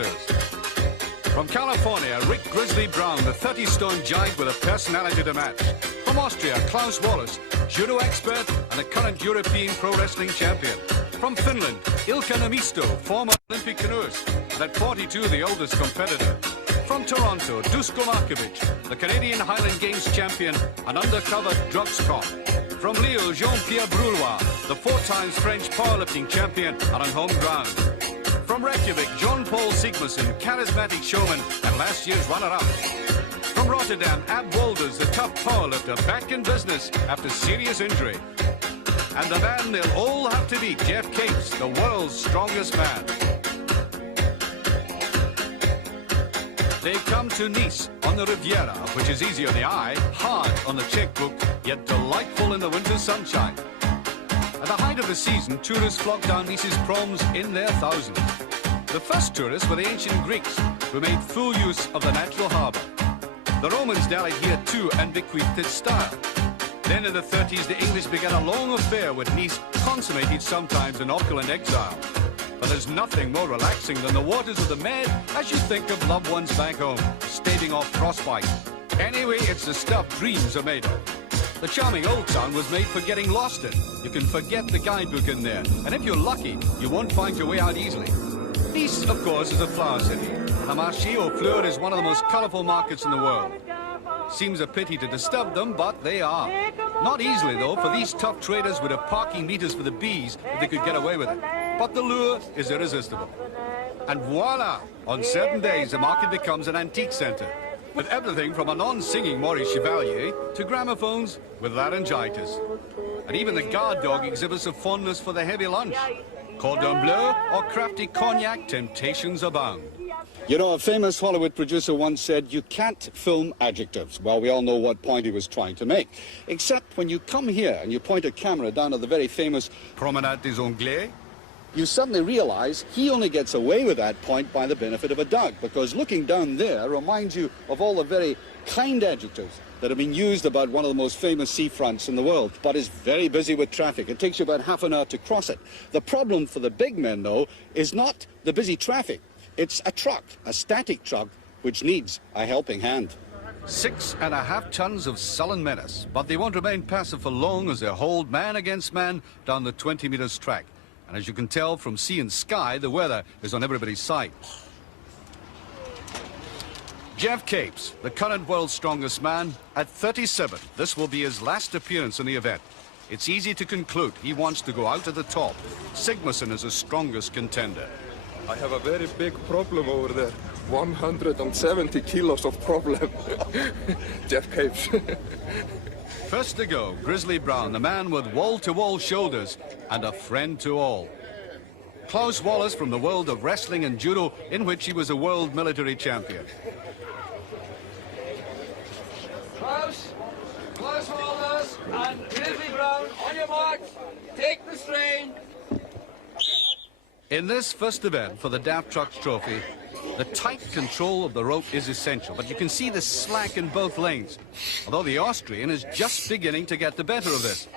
competitors. From California, Rick Grizzly Brown, the 30-stone giant with a personality to match. From Austria, Klaus Wallas, judo expert and a current European pro wrestling champion. From Finland, Ilkka Nummisto, former Olympic canoeist, and at 42, the oldest competitor. From Toronto, Dusko Markovic, the Canadian Highland Games champion and undercover drugs cop. From Lille, Jean-Pierre Brulois, the 4-time French powerlifting champion and on home ground. From Reykjavik, Jon Pall Sigmarsson, charismatic showman and last year's runner-up. From Rotterdam, Wolders, the tough powerlifter, back in business after serious injury. And the man they'll all have to beat, Geoff Capes, the world's strongest man. They come to Nice on the Riviera, which is easy on the eye, hard on the checkbook, yet delightful in the winter sunshine. At the height of the season, tourists flock down Nice's proms in their thousands. The first tourists were the ancient Greeks, who made full use of the natural harbour. The Romans dallied here too and bequeathed its style. Then in the 30s, the English began a long affair with Nice, consummated sometimes in opulent exile. But there's nothing more relaxing than the waters of the Med as you think of loved ones back home, staving off frostbite. Anyway, it's the stuff dreams are made of. The charming old town was made for getting lost in. You can forget the guidebook in there, and if you're lucky, you won't find your way out easily. Nice, of course, is a flower city. The Marché aux Fleurs is one of the most colourful markets in the world. Seems a pity to disturb them, but they are. Not easily, though, for these tough traders would have parking meters for the bees if they could get away with it. But the lure is irresistible. And voila! On certain days, the market becomes an antique centre, with everything from a non-singing Maurice Chevalier to gramophones with laryngitis. And even the guard dog exhibits a fondness for the heavy lunch. Cordon bleu or crafty cognac, temptations abound. You know, a famous Hollywood producer once said, you can't film adjectives. Well, we all know what point he was trying to make. Except when you come here and you point a camera down at the very famous Promenade des Anglais, you suddenly realize he only gets away with that point by the benefit of a doubt, because looking down there reminds you of all the very kind adjectives that have been used about one of the most famous seafronts in the world, but is very busy with traffic. It takes you about half an hour to cross it. The problem for the big men, though, is not the busy traffic. It's a truck, a static truck, which needs a helping hand. 6.5 tons of sullen menace, but they won't remain passive for long as they hold man against man down the 20 meters track. And as you can tell from sea and sky, the weather is on everybody's side. Geoff Capes, the current world's strongest man, at 37. This will be his last appearance in the event. It's easy to conclude he wants to go out at the top. Sigmarsson is the strongest contender. I have a very big problem over there. 170 kilos of problem. Geoff Capes. First to go, Grizzly Brown, the man with wall-to-wall shoulders and a friend to all. Klaus Wallas from the world of wrestling and judo, in which he was a world military champion. Klaus Wallas and Grizzly Brown, on your mark, take the strain. In this first event for the Daft Trucks Trophy, the tight control of the rope is essential, but you can see the slack in both lanes, although the Austrian is just beginning to get the better of this.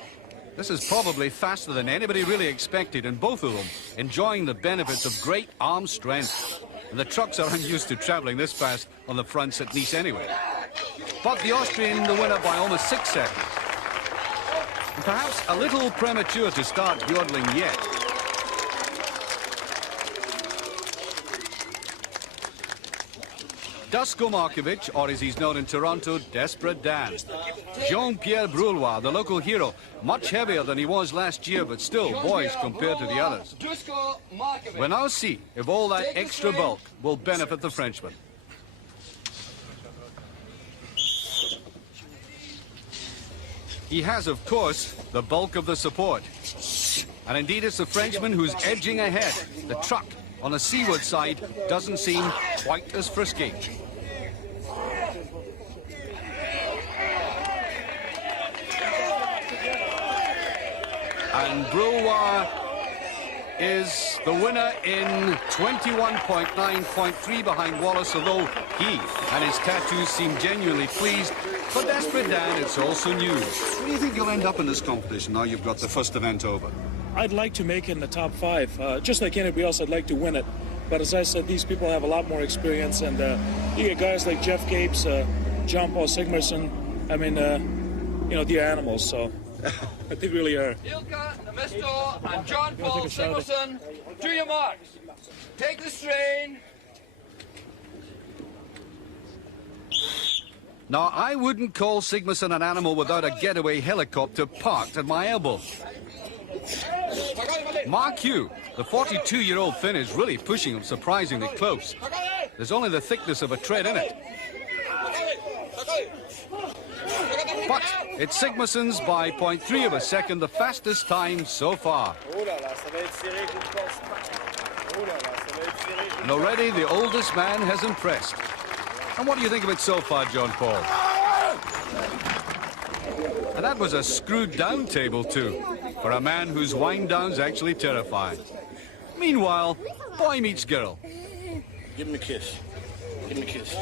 This is probably faster than anybody really expected, and both of them enjoying the benefits of great arm strength. And the trucks are unused to travelling this fast on the fronts at Nice anyway. But the Austrian the winner by almost 6 seconds. And perhaps a little premature to start yodeling yet. Dusko Markovic, or as he's known in Toronto, Desperate Dan. Jean-Pierre Brulois, the local hero, much heavier than he was last year, but still boys compared to the others. We'll now see if all that extra bulk will benefit the Frenchman. He has, of course, the bulk of the support. And indeed, it's the Frenchman who's edging ahead. The truck on the seaward side doesn't seem quite as frisky. And Brulois is the winner in 21.9.3 behind Wallas, although he and his tattoos seem genuinely pleased. For Desperate Dan, it's also news. What do you think you'll end up in this competition now you've got the first event over? I'd like to make it in the top 5. Just like anybody else, I'd like to win it. But as I said, these people have a lot more experience, and you get guys like Geoff Capes, Jon Pall Sigmarsson. I mean, you know, they're animals, so they really are. Ilkka Nummisto and Jón Pall Sigmarsson, to your marks. Take the strain. Now, I wouldn't call Sigmarsson an animal without a getaway helicopter parked at my elbow. Mark you, the 42-year-old Finn is really pushing him surprisingly close. There's only the thickness of a tread in it. But it's Sigmarsson's by 0.3 of a second, the fastest time so far. And already the oldest man has impressed. And what do you think of it so far, Jón Pall? And that was a screwed down table too, for a man whose wind down's actually terrifying. Meanwhile, boy meets girl. Give him a kiss. Give him a kiss.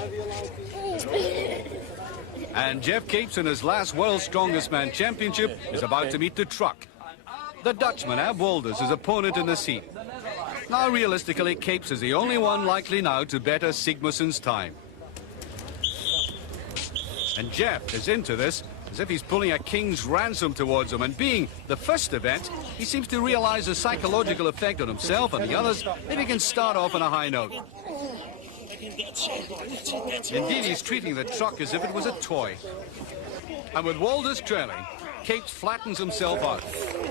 And Geoff Capes in his last World's Strongest Man Championship is about to meet the truck. The Dutchman, Wolders, his opponent in the heat. Now, realistically, Capes is the only one likely now to better Sigmarsson's time. And Geoff is into this as if he's pulling a king's ransom towards him. And being the first event, he seems to realize the psychological effect on himself and the others if he can start off on a high note. Indeed, he's treating the truck as if it was a toy. And with Wolders trailing, Capes flattens himself out,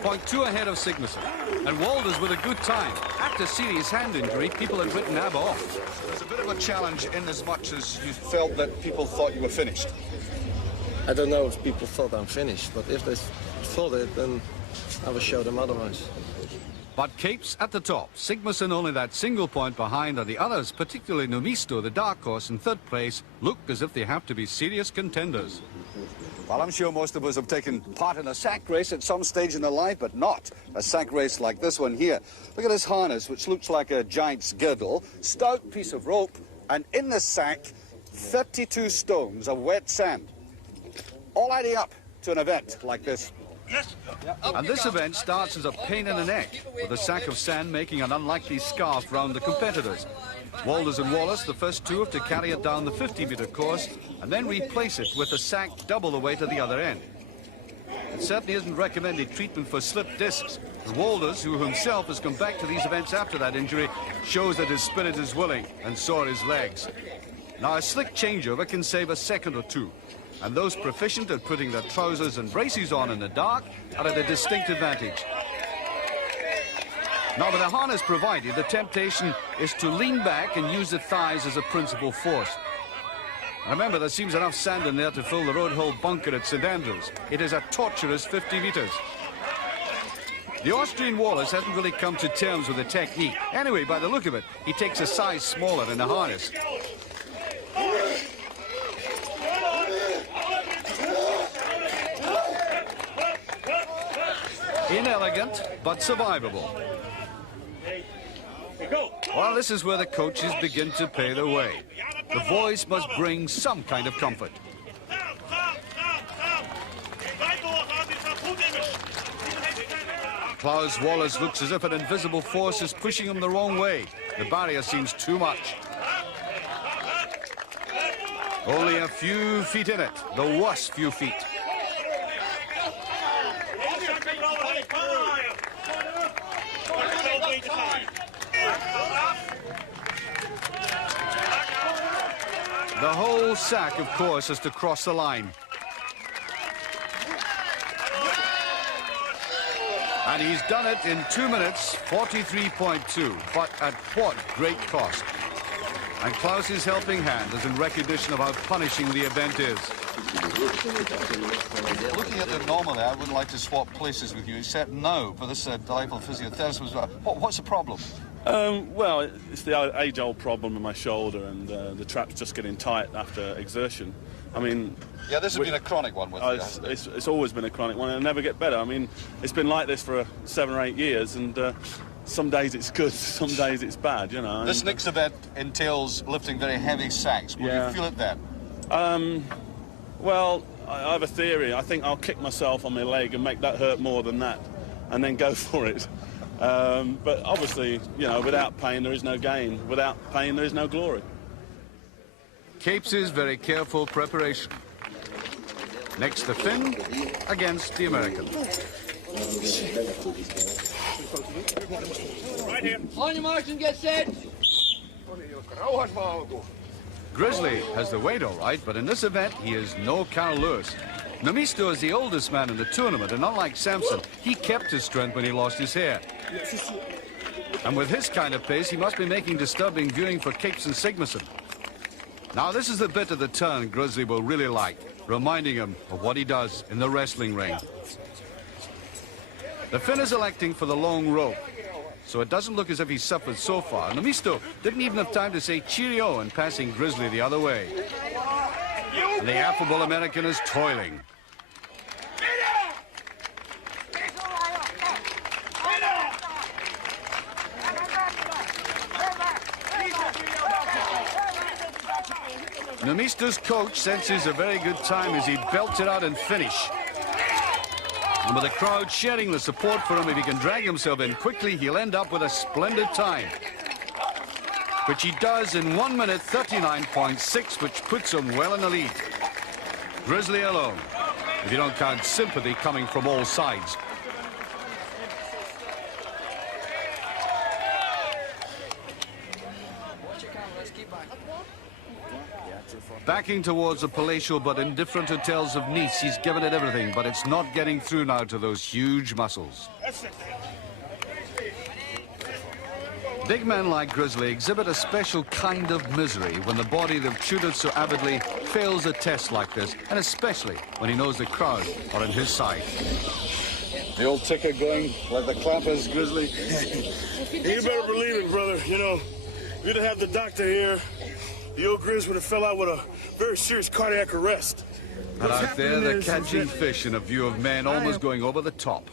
0.2 ahead of Sigmarsson. And Wolders with a good time. After serious hand injury, people had written Ab off. There's a bit of a challenge in as much as you felt that people thought you were finished. I don't know if people thought I'm finished, but if they thought it, then I will show them otherwise. But Capes at the top, Sigmarsson only that single point behind, and the others, particularly Nummisto, the dark horse in third place, look as if they have to be serious contenders. Well, I'm sure most of us have taken part in a sack race at some stage in their life, but not a sack race like this one here. Look at this harness, which looks like a giant's girdle, stout piece of rope, and in the sack, 32 stones of wet sand, all adding up to an event like this. And this event starts as a pain in the neck, with a sack of sand making an unlikely scarf round the competitors. Wolders and Wallas, the first two, have to carry it down the 50-metre course and then replace it with a sack double the weight at the other end. It certainly isn't recommended treatment for slipped discs. And Wolders, who himself has come back to these events after that injury, shows that his spirit is willing, and so are his legs. Now, a slick changeover can save a second or two, and those proficient at putting their trousers and braces on in the dark are at a distinct advantage. Now, with the harness provided, the temptation is to lean back and use the thighs as a principal force. Remember, there seems enough sand in there to fill the road hole bunker at St Andrews. It is a torturous 50 metres. The Austrian Wallas hasn't really come to terms with the technique. Anyway, by the look of it, he takes a size smaller in the harness. Inelegant, but survivable. Well, this is where the coaches begin to pay their way. The voice must bring some kind of comfort. Klaus Wallas looks as if an invisible force is pushing him the wrong way. The barrier seems too much. Only a few feet in it, the worst few feet. The whole sack, of course, has to cross the line. And he's done it in 2 minutes, 43.2, but at what great cost. And Klaus's helping hand is in recognition of how punishing the event is. Looking at it normally, I would like to swap places with you, except now for this delightful physiotherapist. What's the problem? Well, it's the age-old problem with my shoulder, and the trap's just getting tight after exertion. I mean... Yeah, this has been a chronic one with you. It's always been a chronic one, and it'll never get better. I mean, it's been like this for 7 or 8 years, and some days it's good, some days it's bad, you know. This next event entails lifting very heavy sacks. Will you feel it then? Well, I have a theory. I think I'll kick myself on my leg and make that hurt more than that, and then go for it. But obviously, you know, without pain there is no gain. Without pain there is no glory. Capes' very careful preparation. Next the Finn against the American. Right here. On your marks and get set. Grizzly has the weight all right, but in this event he is no Carl Lewis. Nummisto is the oldest man in the tournament, and unlike Samson, he kept his strength when he lost his hair. And with his kind of pace, he must be making disturbing viewing for Capes and Sigmarsson. Now this is the bit of the turn Grizzly will really like, reminding him of what he does in the wrestling ring. The Finn is electing for the long rope, so it doesn't look as if he's suffered so far. Nummisto didn't even have time to say cheerio in passing Grizzly the other way. And the affable American is toiling. Nummisto's coach senses a very good time as he belts it out and finish. And with the crowd sharing the support for him, if he can drag himself in quickly, he'll end up with a splendid time. Which he does in 1 minute 39.6, which puts him well in the lead. Grizzly alone, if you don't count sympathy coming from all sides. Backing towards the palatial but indifferent hotels of Nice, he's given it everything, but it's not getting through now to those huge muscles. Big men like Grizzly exhibit a special kind of misery when the body they've tutored so avidly fails a test like this, and especially when he knows the crowd are on his side. The old ticker going like the clappers, Grizzly. You better believe it, brother. You know, if you didn't have the doctor here, the old Grizz would have fell out with a very serious cardiac arrest. And out there, they're catching fish in a view of men almost going over the top.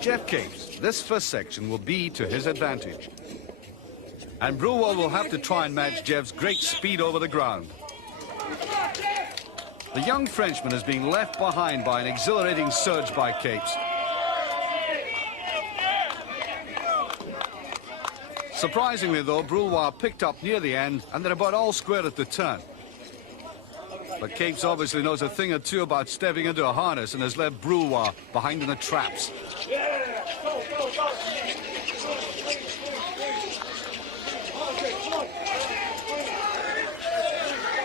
Geoff Capes, this first section will be to his advantage. And Brulois will have to try and match Geoff's great speed over the ground. The young Frenchman is being left behind by an exhilarating surge by Capes. Surprisingly, though, Brulois picked up near the end, and they're about all square at the turn. But Capes obviously knows a thing or two about stepping into a harness and has left Brulois behind in the traps.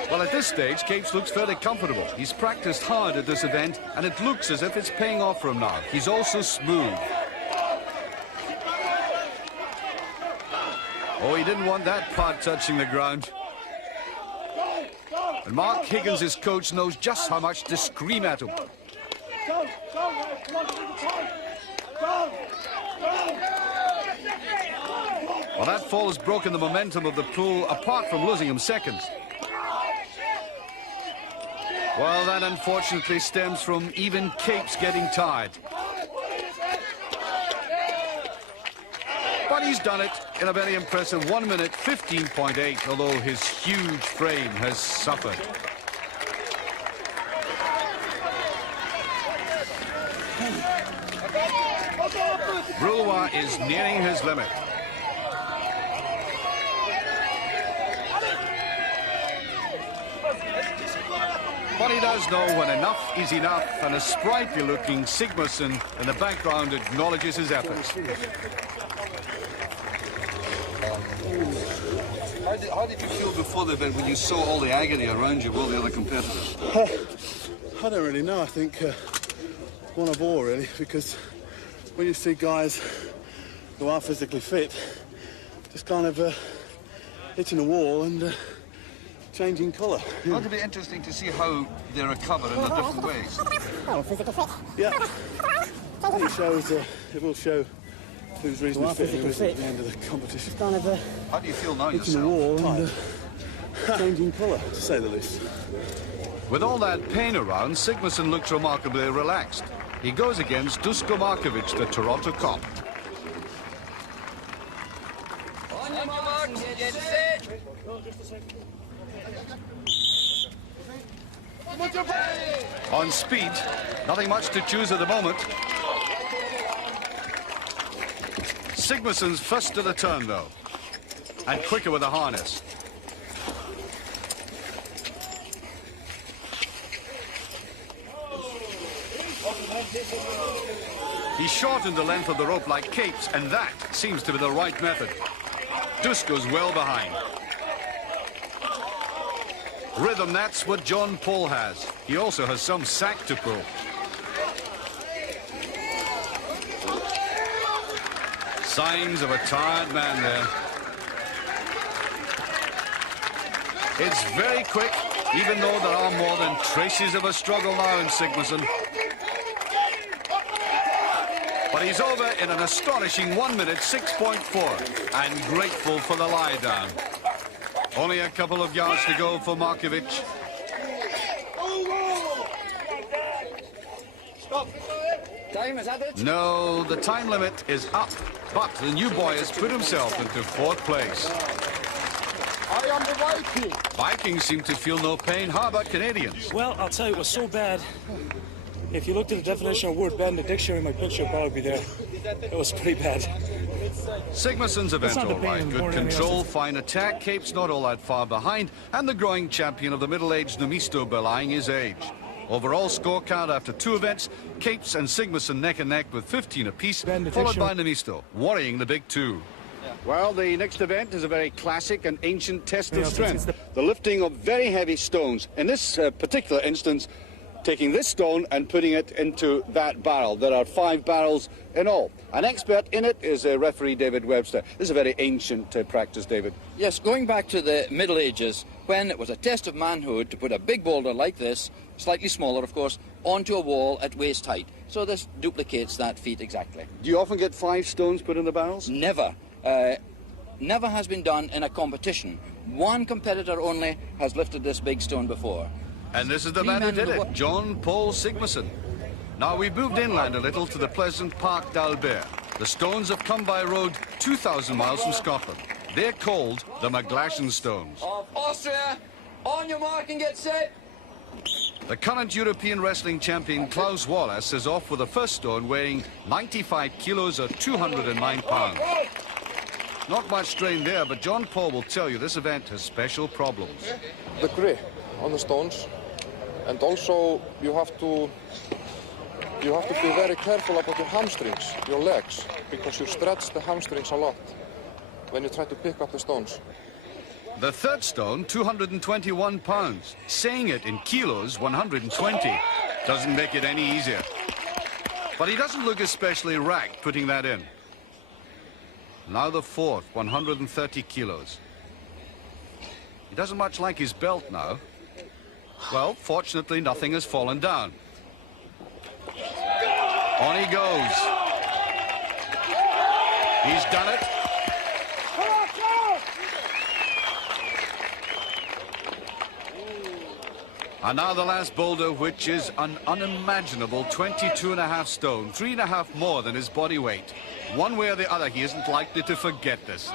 Well, at this stage, Capes looks fairly comfortable. He's practiced hard at this event, and it looks as if it's paying off for him now. He's also smooth. Oh, he didn't want that part touching the ground. And Mark Higgins, his coach, knows just how much to scream at him. Well, that fall has broken the momentum of the pool, apart from losing him seconds. Well, that unfortunately stems from even Capes getting tired. But he's done it in a very impressive 1 minute 15.8, although his huge frame has suffered. Brulois is nearing his limit. But he does know when enough is enough, and a sprightly-looking Sigmarsson in the background acknowledges his efforts. How did you feel before the event when you saw all the agony around you with all the other competitors? I don't really know. I think one of all, really, because when you see guys who are physically fit just kind of hitting a wall and changing colour. Yeah. It'll be interesting to see how they recover in the different ways. Yeah. I think it shows, it will show who's reasonably fit and who isn't at the end of the competition. How do you feel now hitting yourself? a wall and changing colour, to say the least. With all that pain around, Sigmarsson looks remarkably relaxed. He goes against Duško Markovic, the Toronto cop. On your marks, get set. On speed, nothing much to choose at the moment. Sigmarsson's first to the turn, though, and quicker with the harness. He shortened the length of the rope like Capes, and that seems to be the right method. Dus goes well behind. Rhythm, that's what Jon Pall has. He also has some sack to pull. Signs of a tired man there. It's very quick, even though there are more than traces of a struggle now in Sigmarsson. But he's over in an astonishing 1 minute 6.4 and grateful for the lie down. Only a couple of yards to go for Markovic. No, the time limit is up, but the new boy has put himself into 4th place. I am the Viking. Vikings seem to feel no pain. How about Canadians? Well, I'll tell you, it was so bad. If you looked at the definition of word bad in the dictionary, my picture would probably be there. It was pretty bad. Sigmarsson's event all right. Good control, fine attack. Capes not all that far behind. And the growing champion of the middle-aged Nummisto belying his age. Overall scorecard after 2 events, Capes and Sigmarsson neck and neck with 15 apiece, followed by Nummisto, worrying the big 2. Well, the next event is a very classic and ancient test of strength. The lifting of very heavy stones. In this particular instance, taking this stone and putting it into that barrel. There are 5 barrels in all. An expert in it is referee David Webster. This is a very ancient practice, David. Yes, going back to the Middle Ages, when it was a test of manhood to put a big boulder like this, slightly smaller of course, onto a wall at waist height. So this duplicates that feat exactly. Do you often get 5 stones put in the barrels? Never. Never has been done in a competition. One competitor only has lifted this big stone before. And this is the man who did it, Jón Pall Sigmarsson. Now we've moved inland a little to the pleasant Parc d'Albert. The stones have come by road 2,000 miles from Scotland. They're called the McGlashan stones. Of Austria, on your mark and get set. The current European wrestling champion Klaus Wallas is off with the first stone weighing 95 kilos or 209 pounds. Not much strain there, but Jon Pall will tell you this event has special problems. The grip on the stones, and also you have to be very careful about your hamstrings, your legs, because you stretch the hamstrings a lot when you try to pick up the stones. The third stone, 221 pounds. Saying it in kilos, 120. Doesn't make it any easier. But he doesn't look especially racked putting that in. Now the fourth, 130 kilos. He doesn't much like his belt now. Well, fortunately, nothing has fallen down. On he goes. He's done it. And now the last boulder, which is an unimaginable 22.5 stone, 3.5 more than his body weight. One way or the other, he isn't likely to forget this.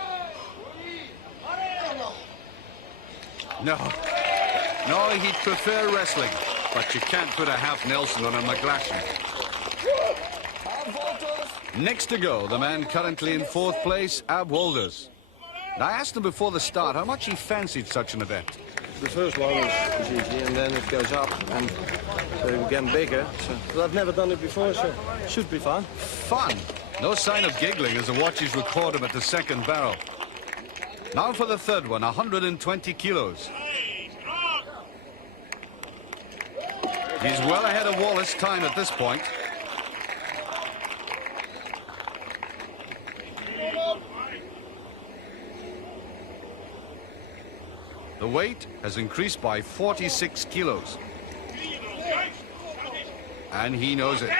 No, he'd prefer wrestling, but you can't put a half Nelson on a McGlashan. Next to go, the man currently in fourth place, Wolders. And I asked him before the start how much he fancied such an event. The first one is easy, and then it goes up, and they're getting bigger. But I've never done it before, so it should be fun. Fun? No sign of giggling as the watches record him at the second barrel. Now for the third one, 120 kilos. He's well ahead of Wallas' time at this point. The weight has increased by 46 kilos. And he knows it.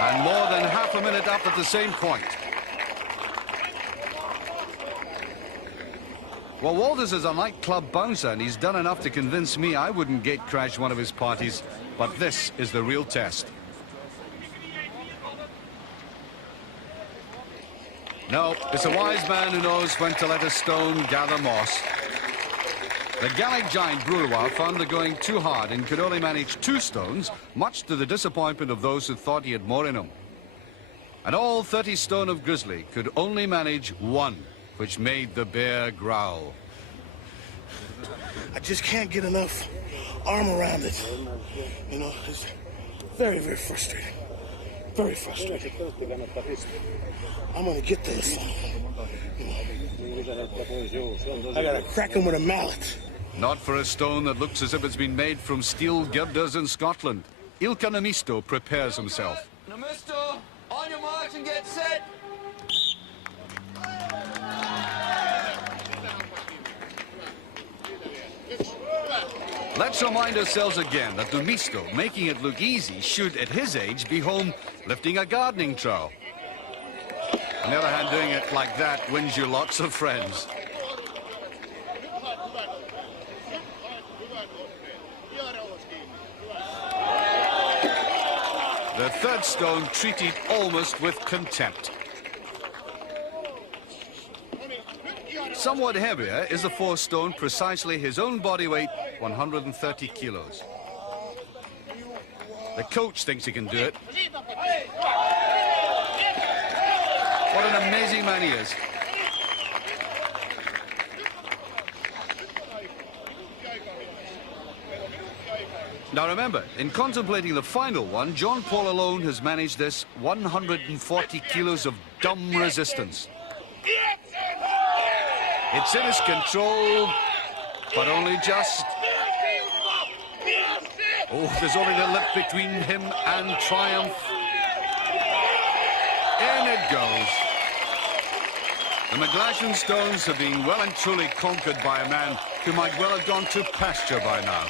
And more than half a minute up at the same point. Well, Wolders is a nightclub bouncer, and he's done enough to convince me I wouldn't gate crash one of his parties. But this is the real test. No, it's a wise man who knows when to let a stone gather moss. The Gallic giant Brulois found the going too hard and could only manage 2 stones, much to the disappointment of those who thought he had more in him. And all 30 stone of Grizzly could only manage one, which made the bear growl. I just can't get enough arm around it. You know, it's very, very frustrating. Very frustrating. I'm gonna get this. I gotta crack him with a mallet. Not for a stone that looks as if it's been made from steel girders in Scotland. Ilkka Nummisto prepares himself. Nummisto, on your marks and get set. Let's remind ourselves again that Nummisto, making it look easy, should, at his age, be home lifting a gardening trowel. On the other hand, doing it like that wins you lots of friends. The third stone treated almost with contempt. Somewhat heavier is the fourth stone, precisely his own body weight, 130 kilos. The coach thinks he can do it. What an amazing man he is. Now remember, in contemplating the final one, Jón Páll alone has managed this 140 kilos of dumb resistance. It's in his control, but only just. Oh, there's only the lip between him and triumph. In it goes. The McGlashan stones have been well and truly conquered by a man who might well have gone to pasture by now.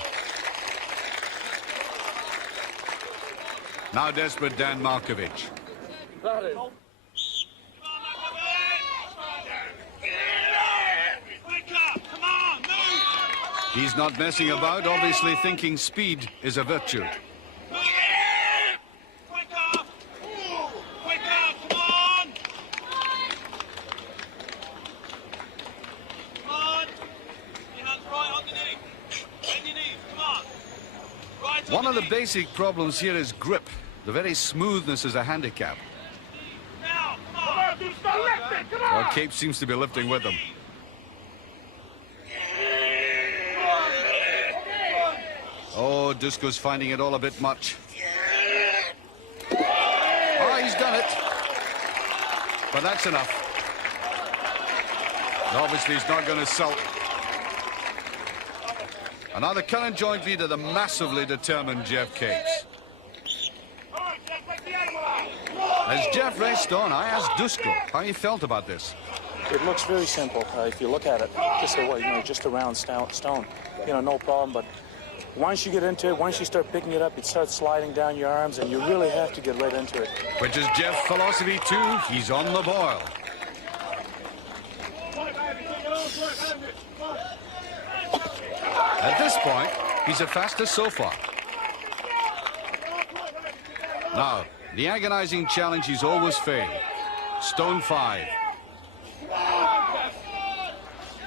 Now desperate Dan Markovic. He's not messing about, obviously thinking speed is a virtue. One of the basic problems here is grip. The very smoothness is a handicap. Well, Capes seems to be lifting with them. Oh, Dusko's finding it all a bit much. Oh, he's done it. But that's enough. Obviously, he's not going to sulk. And now the current joint leader, the massively determined Geoff Capes. As Geoff raced on, I asked Dusko how he felt about this. It looks very simple if you look at it. Just say, well, you know, just a round stone. You know, no problem. But once you get into it, once you start picking it up, it starts sliding down your arms, and you really have to get right into it. Which is Geoff's philosophy too. He's on the boil. At this point, he's the fastest so far. Now, the agonizing challenge he's always failed. Stone 5.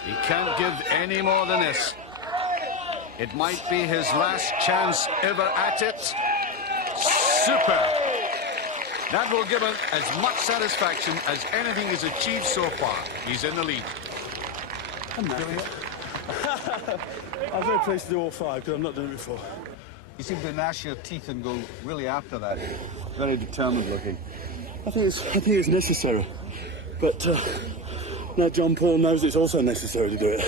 He can't give any more than this. It might be his last chance ever at it. Super. That will give him as much satisfaction as anything he's achieved so far. He's in the lead. I'm doing it. I'm very pleased to do all 5 because I've not done it before. You seem to gnash your teeth and go really after that. Very determined looking. I think it's necessary, but now Jon Páll knows it's also necessary to do it.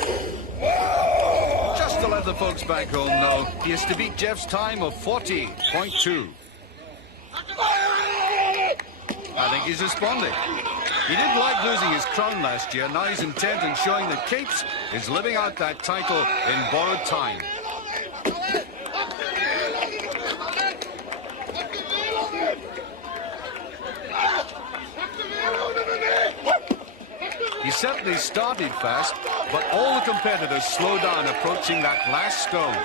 Just to let the folks back home know, he has to beat Geoff's time of 40.2. I think he's responding. He didn't like losing his crown last year. Now he's intent on showing that Capes is living out that title in borrowed time. He certainly started fast, but all the competitors slow down approaching that last stone.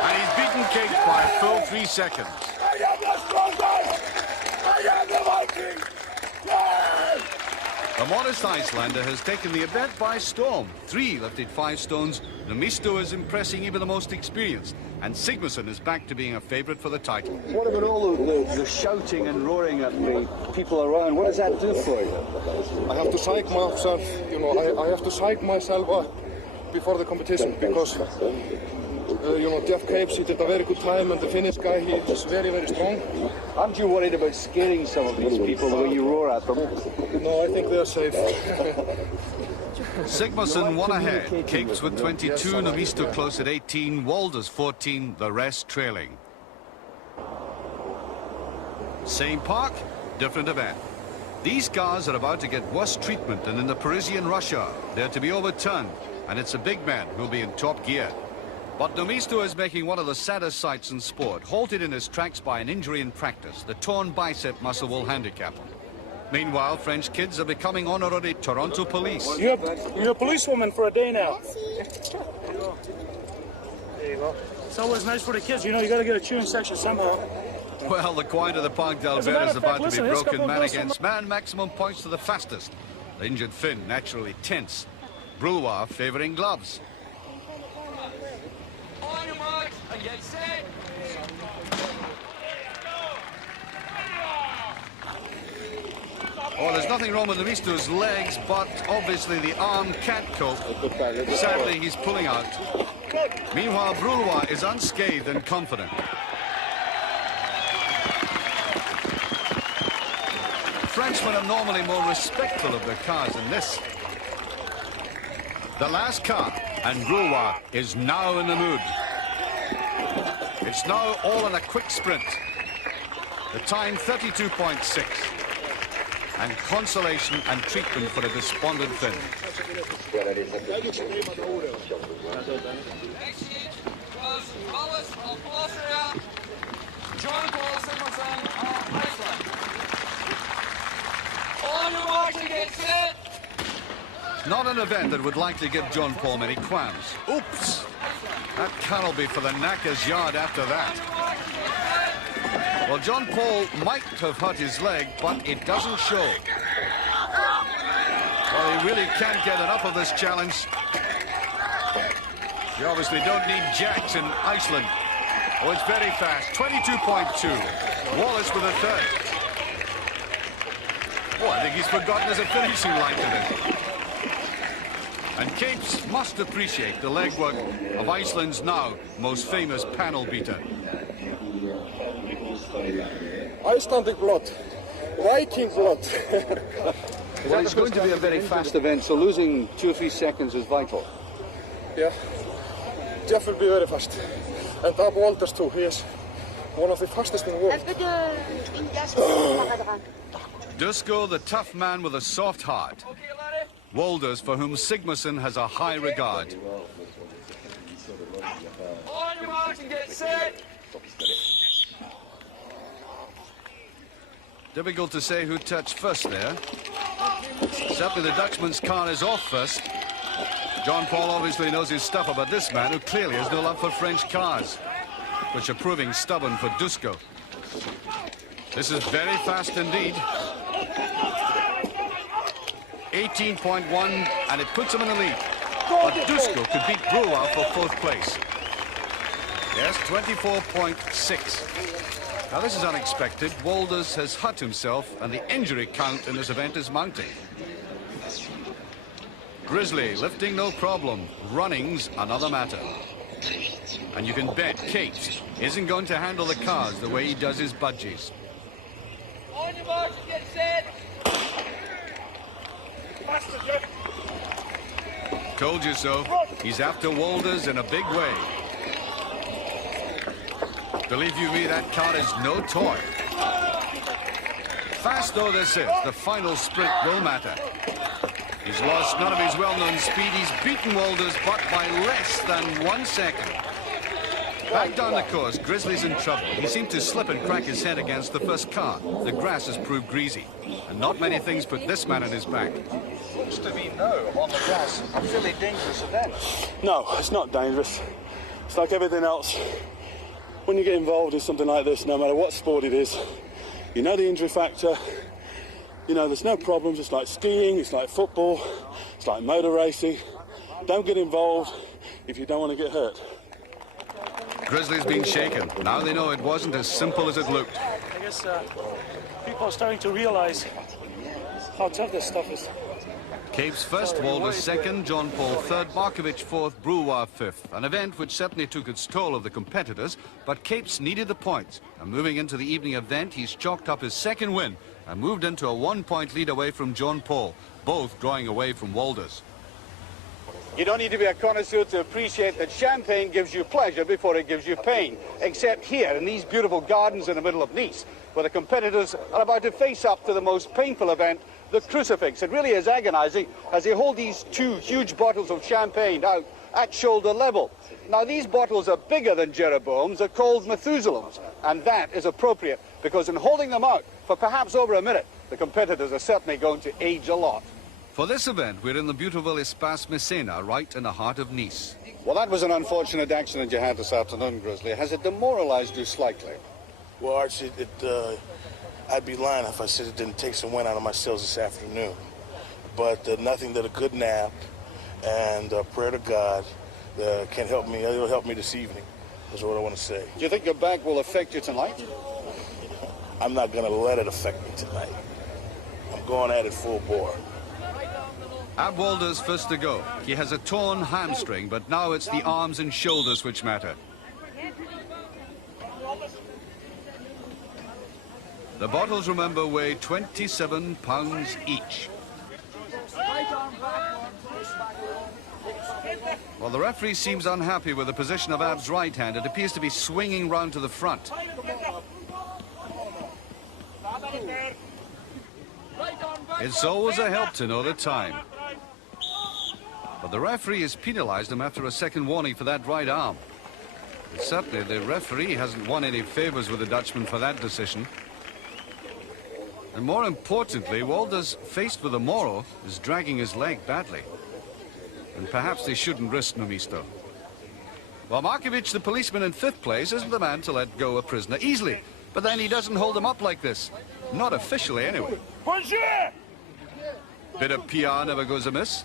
And he's beaten Capes by a full 3 seconds. modest Icelander has taken the event by storm. 3 lifted 5 stones. Nummisto is impressing even the most experienced. And Sigmarsson is back to being a favourite for the title. What about all the shouting and roaring at the people around? What does that do for you? I have to psych myself, you know, I have to psych myself up before the competition because, you know, Geoff Capes, he did a very good time, and the Finnish guy, he is very, very strong. Aren't you worried about scaring some of these people the way you roar at them? No, I think they're safe. Sigmarsson 1 ahead. Capes with 22, Nummisto close at 18, Wolders 14, the rest trailing. Same park, different event. These cars are about to get worse treatment than in the Parisian rush hour. They're to be overturned, and it's a big man who'll be in top gear. But Nummisto is making one of the saddest sights in sport, halted in his tracks by an injury in practice. The torn bicep muscle will handicap him. Meanwhile, French kids are becoming honorary Toronto police. You're a policewoman for a day now. There you go. It's always nice for the kids, you know, you got to get a chewing section somehow. Well, the quiet of the Parc d'Albert is about to be broken. Man against man, maximum points to the fastest. The injured Finn naturally tense. Brulois favouring gloves. On your mark and get set. Oh, there's nothing wrong with Nummisto's legs, but obviously the arm can't cope. Sadly, he's pulling out. Meanwhile, Brulois is unscathed and confident. Frenchmen are normally more respectful of their cars than this. The last car, and Brulois is now in the mood. It's now all in a quick sprint. The time 32.6. And consolation and treatment for a despondent Finn. Wallas of Austria, Jón Pall Sigmarsson of Iceland. On your mark to get set. Not an event that would likely give Jón Pall many qualms. Oops! That cannot be for the knacker's yard after that. Well, Jón Pall might have hurt his leg, but it doesn't show. Well, he really can't get enough of this challenge. You obviously don't need jacks in Iceland. Oh, it's very fast. 22.2. Wallas with a third. Oh, I think he's forgotten there's a finishing line to this. And Capes must appreciate the legwork of Iceland's now most famous panel beater. Icelandic blood, Viking blood. Well, it's going to be a very fast event, so losing 2 or 3 seconds is vital. Yeah, Geoff will be very fast. And Ab Wolders too, he is one of the fastest in the world. Dusko, the tough man with a soft heart. Wolders, for whom Sigmarsson has a high regard. On your mark and get set. Difficult to say who touched first there. Certainly the Dutchman's car is off first. Jón Pall obviously knows his stuff about this man, who clearly has no love for French cars, which are proving stubborn for Dusko. This is very fast indeed. 18.1, and it puts him in the lead. But Dusko could beat Brulois for 4th place. Yes, 24.6. Now this is unexpected. Wolders has hurt himself, and the injury count in this event is mounting. Grizzly lifting no problem. Running's another matter. And you can bet Capes isn't going to handle the cars the way he does his budgies. On your mark and get set. Told you so. He's after Wolders in a big way. Believe you me, that car is no toy. Fast though this is, the final sprint will matter. He's lost none of his well-known speed. He's beaten Wolders, but by less than 1 second. Back down the course, Grizzly's in trouble. He seemed to slip and crack his head against the first car. The grass has proved greasy, and not many things put this man on his back. Looks to me now, on the grass, a fairly dangerous event. No, it's not dangerous. It's like everything else. When you get involved in something like this, no matter what sport it is, you know the injury factor, You know, there's no problems. It's like skiing, it's like football, it's like motor racing. Don't get involved if you don't want to get hurt. Grizzly's been shaken. Now they know it wasn't as simple as it looked. I guess people are starting to realize how tough this stuff is. Capes first, Wolders second, Jon Pall third, Markovic fourth, Brulois fifth. An event which certainly took its toll of the competitors, but Capes needed the points. And moving into the evening event, he's chalked up his second win and moved into a 1-point lead away from Jón Pall, both drawing away from Wolders. You don't need to be a connoisseur to appreciate that champagne gives you pleasure before it gives you pain. Except here, in these beautiful gardens in the middle of Nice, where the competitors are about to face up to the most painful event, the crucifix. It really is agonizing as they hold these two huge bottles of champagne out at shoulder level. Now, these bottles are bigger than Jeroboam's. They're called Methuselah's, and that is appropriate because in holding them out for perhaps over a minute, the competitors are certainly going to age a lot. For this event, we're in the beautiful Espace Messina, right in the heart of Nice. Well, that was an unfortunate accident you had this afternoon, Grizzly. Has it demoralized you slightly? Well, Archie, I'd be lying if I said it didn't take some wind out of my sails this afternoon. But nothing that a good nap and a prayer to God can help me. It'll help me this evening, is what I want to say. Do you think your back will affect you tonight? I'm not going to let it affect me tonight. I'm going at it full bore. Ab Wolders first to go. He has a torn hamstring, but now it's the arms and shoulders which matter. The bottles, remember, weigh 27 pounds each. Well, the referee seems unhappy with the position of Ab's right hand. It appears to be swinging round to the front. It's always a help to know the time. But the referee has penalised him after a second warning for that right arm. But certainly the referee hasn't won any favours with the Dutchman for that decision. And more importantly, Wolders, faced with a Moro, is dragging his leg badly. And perhaps they shouldn't risk Nummisto. Well, Markovic, the policeman in fifth place, isn't the man to let go a prisoner easily. But then he doesn't hold him up like this. Not officially, anyway. Bonjour! Bit of PR never goes amiss.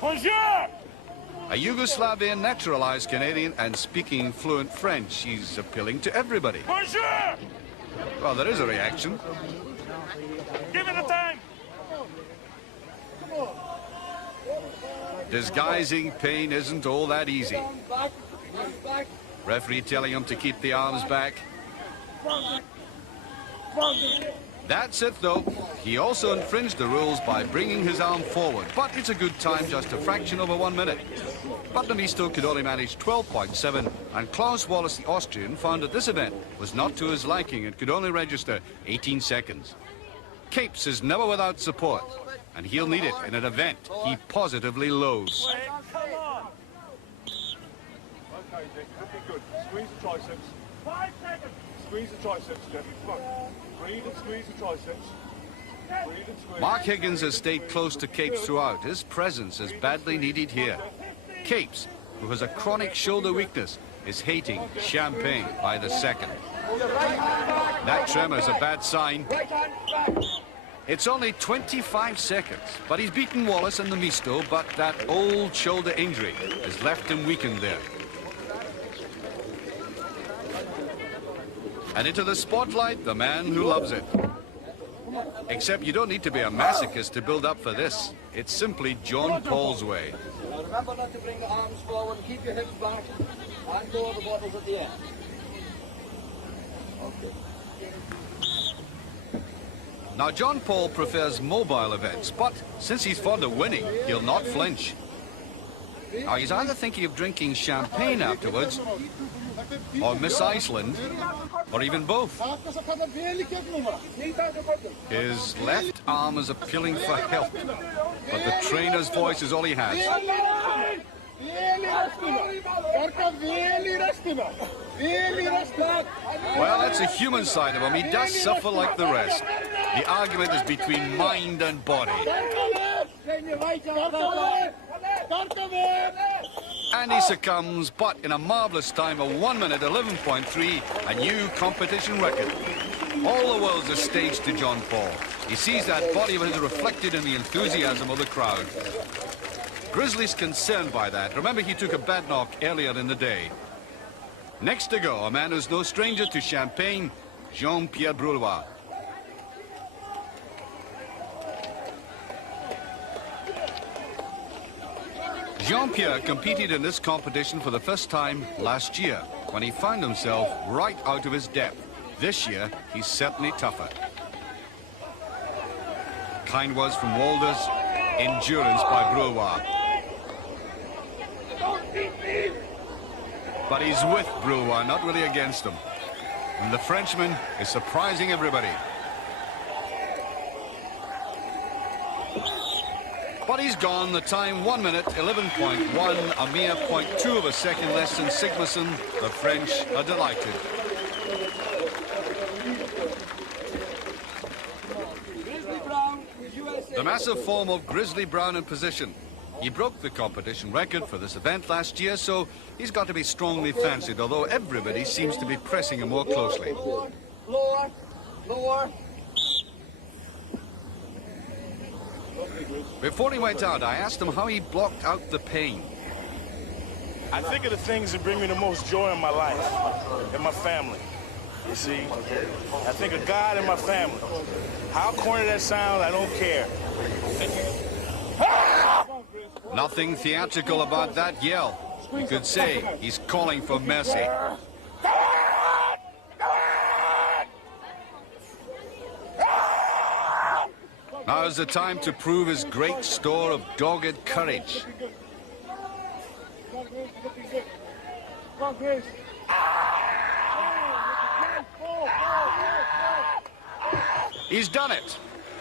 Bonjour! A Yugoslavian naturalized Canadian and speaking fluent French. He's appealing to everybody. Bonjour! Well, there is a reaction. Give it a time! Disguising pain isn't all that easy. Referee telling him to keep the arms back. That's it, though. He also infringed the rules by bringing his arm forward, but it's a good time, just a fraction over 1 minute. But Nummisto could only manage 12.7, and Klaus Wallas, the Austrian, found that this event was not to his liking and could only register 18 seconds. Capes is never without support, and he'll need it in an event he positively loathes. Okay, Dick, looking good. Squeeze the triceps. 5 seconds. Squeeze the triceps, Jeff. Come on. Breathe and squeeze the triceps. Breathe and squeeze. Mark Higgins has stayed close to Capes throughout. His presence is badly needed here. Capes, who has a chronic shoulder weakness, is hating champagne by the second. That tremor is a bad sign. It's only 25 seconds, but he's beaten Wallas and Nummisto, but that old shoulder injury has left him weakened there. And into the spotlight, the man who loves it. Except you don't need to be a masochist to build up for this. It's simply Jón Páll's way. Now remember not to bring the arms forward and keep your hips back and lower the bottles at the end. Okay. Now, Jón Pall prefers mobile events, but since he's fond of winning, he'll not flinch. Now, he's either thinking of drinking champagne afterwards, or Miss Iceland, or even both. His left arm is appealing for help, but the trainer's voice is all he has. Well, that's a human side of him. He does suffer like the rest. The argument is between mind and body. And he succumbs, but in a marvellous time of 1 minute 11.3, a new competition record. All the world's a stage to Jón Páll. He sees that body of his reflected in the enthusiasm of the crowd. Grizzly's concerned by that. Remember, he took a bad knock earlier in the day. Next to go, a man who's no stranger to champagne, Jean-Pierre Brulois. Jean-Pierre competed in this competition for the first time last year, when he found himself right out of his depth. This year, he's certainly tougher. Kind words from Wolders, endurance by Brulois. But he's with Brulois, not really against him. And the Frenchman is surprising everybody. But he's gone. The time 1 minute 11.1, a mere 0.2 of a second less than Sigmarsson. The French are delighted. The massive form of Grizzly Brown in position. He broke the competition record for this event last year, so he's got to be strongly fancied, although everybody seems to be pressing him more closely. Lower, lower. Before he went out, I asked him how he blocked out the pain. I think of the things that bring me the most joy in my life, in my family. You see, I think of God and my family. How corny that sounds, I don't care. Nothing theatrical about that yell. You could say he's calling for mercy. Now's the time to prove his great store of dogged courage. He's done it.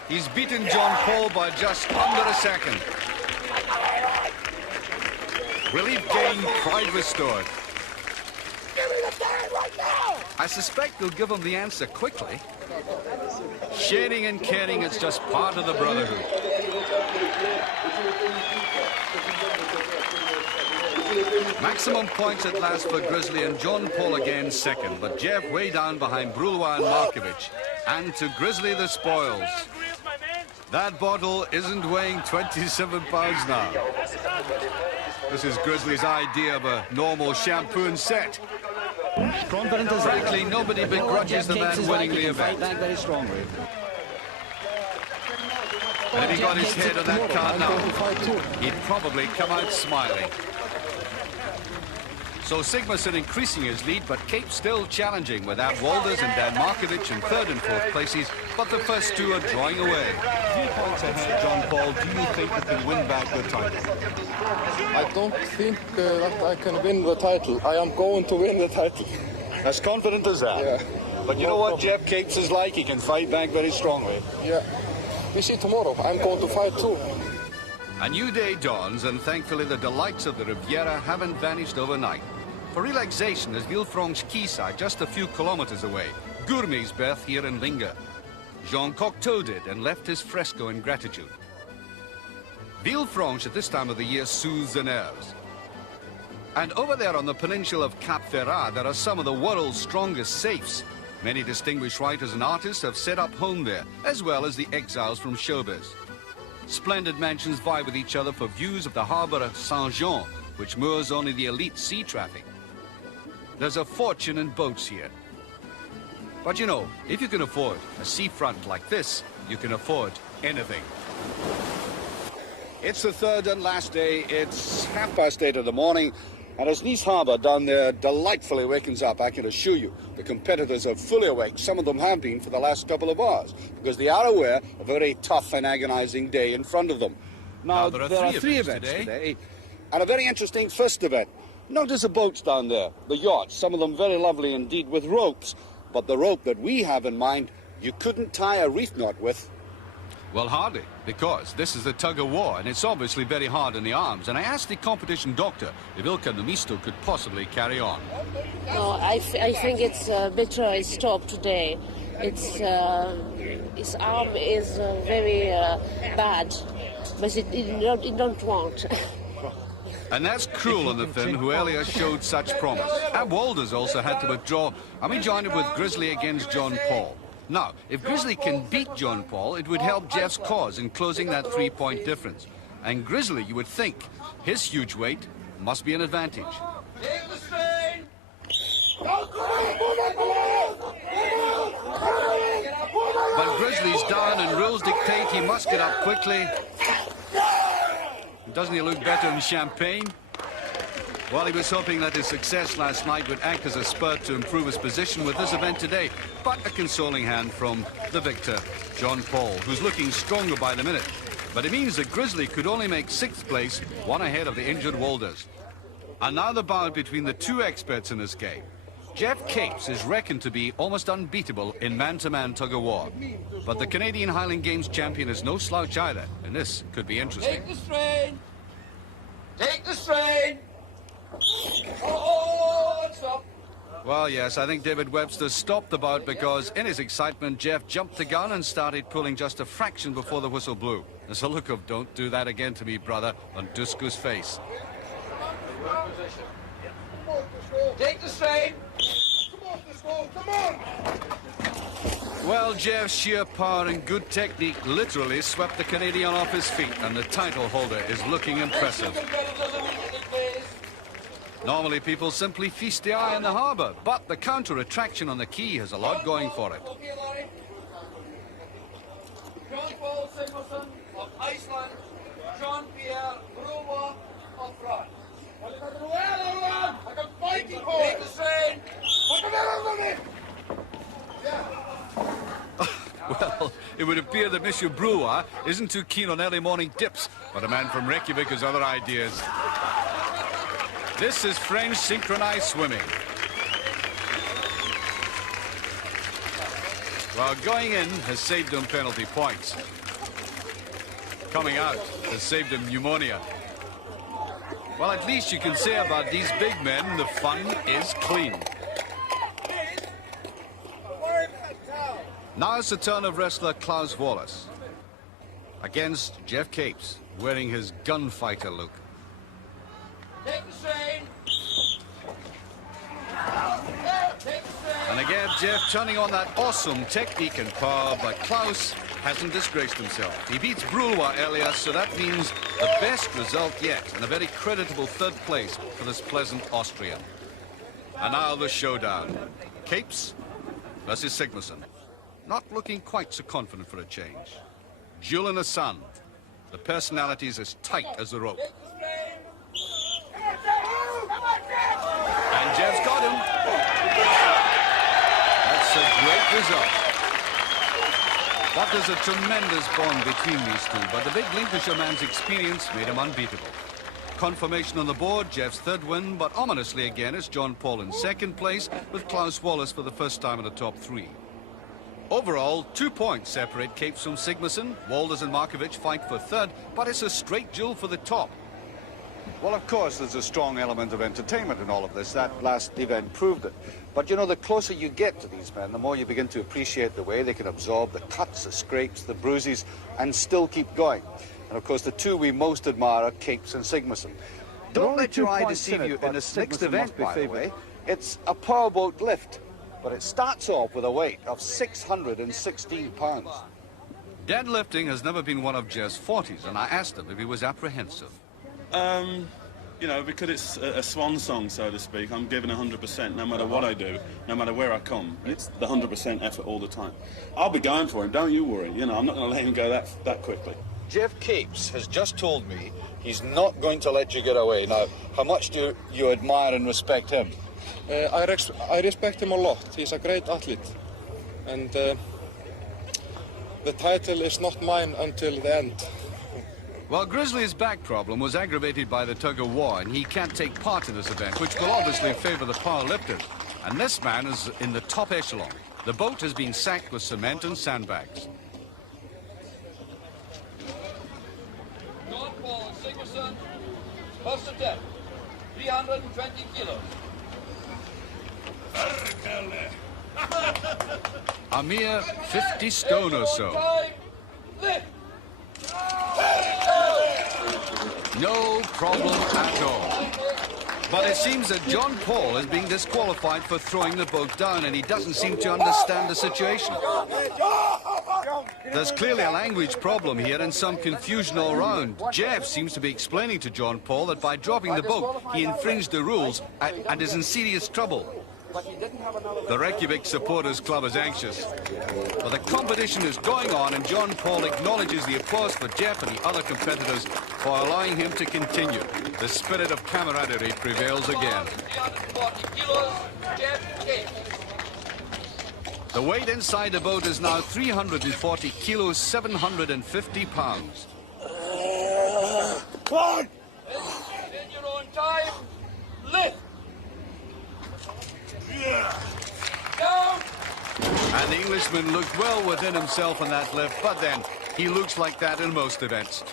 He's beaten Jón Páll by just under a second. Will he gain pride restored? Give me the time right now! I suspect they'll give him the answer quickly. Sharing and caring, it's just part of the brotherhood. Maximum points at last for Grizzly, and Jón Páll again second, but Geoff way down behind Brulois and Markovic. And to Grizzly the spoils. That bottle isn't weighing 27 pounds now. This is Grizzly's idea of a normal shampoo set. Confident as Frankly, nobody begrudges the man winning the event. Back very strongly. And if he got his head on that card now, he'd probably come out smiling. So Sigmarsson increasing his lead, but Capes still challenging with that Wolders and Dan Markovic in third and fourth places, but the first two are drawing away. 3 points ahead, Jón Páll. Do you think you can win back the title? I don't think that I can win the title. I am going to win the title. As confident as that? Yeah. But you know what Geoff Capes is like? He can fight back very strongly. Yeah. We see tomorrow. I'm going to fight too. A new day dawns, and thankfully the delights of the Riviera haven't vanished overnight. For relaxation is Villefranche quayside, just a few kilometers away. Gourmet's berth here in Linga. Jean Cocteau did and left his fresco in gratitude. Villefranche at this time of the year soothes the nerves. And over there on the peninsula of Cap Ferrat, there are some of the world's strongest safes. Many distinguished writers and artists have set up home there, as well as the exiles from showbiz. Splendid mansions vie with each other for views of the harbour of Saint-Jean, which moors only the elite sea traffic. There's a fortune in boats here. But you know, if you can afford a seafront like this, you can afford anything. It's the third and last day. It's 8:30 in the morning, and as Nice Harbour down there delightfully wakens up, I can assure you the competitors are fully awake. Some of them have been for the last couple of hours, because they are aware of a very tough and agonising day in front of them. Now there are three events today, and a very interesting first event. Notice the boats down there, the yachts, some of them very lovely indeed with ropes, but the rope that we have in mind, you couldn't tie a reef knot with. Well, hardly, because this is a tug-of-war, and it's obviously very hard in the arms. And I asked the competition doctor if Ilkka Nummisto could possibly carry on. No, I think it's better I stop today. His arm is very bad, but it don't want. And that's cruel on the Finn, who earlier showed such promise. And Wolders also had to withdraw, and we joined it with Grizzly against Jón Páll. Now, if Grizzly can beat Jón Páll, it would help Geoff's cause in closing that 3-point difference. And Grizzly, you would think, his huge weight must be an advantage. Take the strain. But Grizzly's down and rules dictate he must get up quickly. Doesn't he look better in champagne? Well, he was hoping that his success last night would act as a spur to improve his position with this event today. But a consoling hand from the victor, Jón Páll, who's looking stronger by the minute. But it means that Grizzly could only make 6th place, one ahead of the injured Wolders. And now the bout between the two experts in this game. Geoff Capes is reckoned to be almost unbeatable in man-to-man tug-of-war. But the Canadian Highland Games champion is no slouch either, and this could be interesting. Take the strain. Take the strain. Oh, stop. Well, yes, I think David Webster stopped the bout because in his excitement, Geoff jumped the gun and started pulling just a fraction before the whistle blew. There's a look of "don't do that again to me, brother" on Dusko's face. Take the strain. Come on! Well, Geoff's sheer power and good technique literally swept the Canadian off his feet, and the title holder is looking impressive. Normally, people simply feast the eye on the harbour, but the counter-attraction on the quay has a lot going for it. Jón Pall Sigmarsson of Iceland, Jean-Pierre Brulois of France. Take the strain. Well, it would appear that Monsieur Brulois isn't too keen on early morning dips, but a man from Reykjavik has other ideas. This is French synchronized swimming. Well, going in has saved him penalty points. Coming out has saved him pneumonia. Well, at least you can say about these big men, the fun is clean. Now it's the turn of wrestler Klaus Wallas against Geoff Capes, wearing his gunfighter look. Take the strain. And again, Geoff turning on that awesome technique and power, but Klaus hasn't disgraced himself. He beats Brulois earlier, so that means the best result yet, and a very creditable 3rd place for this pleasant Austrian. And now the showdown. Capes versus Sigmarsson. Not looking quite so confident for a change. Duel in the sun. The personalities as tight as the rope. And Geoff's got him. That's a great result. But there's a tremendous bond between these two, but the big Lincolnshire man's experience made him unbeatable. Confirmation on the board, Geoff's 3rd win, but ominously again it's Jón Páll in 2nd place, with Klaus Wallas for the first time in the top 3. Overall, 2 points separate Capes from Sigmarsson. Wolders and Markovic fight for 3rd, but it's a straight duel for the top. Well, of course, there's a strong element of entertainment in all of this. That last event proved it. But, you know, the closer you get to these men, the more you begin to appreciate the way they can absorb the cuts, the scrapes, the bruises, and still keep going. And, of course, the two we most admire are Capes and Sigmarsson. Don't let your eye deceive you in this next event, by the way. It's a powerboat lift, but it starts off with a weight of 616 pounds. Deadlifting has never been one of Geoff's forties, and I asked him if he was apprehensive. You know, because it's a swan song, so to speak, I'm giving 100% no matter what I do, no matter where I come. It's the 100% effort all the time. I'll be going for him, don't you worry. You know, I'm not going to let him go that quickly. Geoff Capes has just told me he's not going to let you get away. Now, how much do you admire and respect him? I respect him a lot. He's a great athlete. And the title is not mine until the end. Well, Grizzly's back problem was aggravated by the tug-of-war, and he can't take part in this event, which will obviously favour the powerlifters. And this man is in the top echelon. The boat has been sacked with cement and sandbags. Jón Pall Sigmarsson, first attempt, 320 kilos. A mere 50 stone or so. No problem at all. But it seems that Jón Páll is being disqualified for throwing the boat down, and he doesn't seem to understand the situation. There's clearly a language problem here and some confusion all round. Geoff seems to be explaining to Jón Páll that by dropping the boat, he infringed the rules and is in serious trouble. The Reykjavik Supporters Club is anxious. But the competition is going on, and Jón Páll acknowledges the applause for Geoff and the other competitors for allowing him to continue. The spirit of camaraderie prevails again. The weight inside the boat is now 340 kilos, 750 pounds. Come on! In your own time, lift! Down! And the Englishman looked well within himself in that lift, but then he looks like that in most events.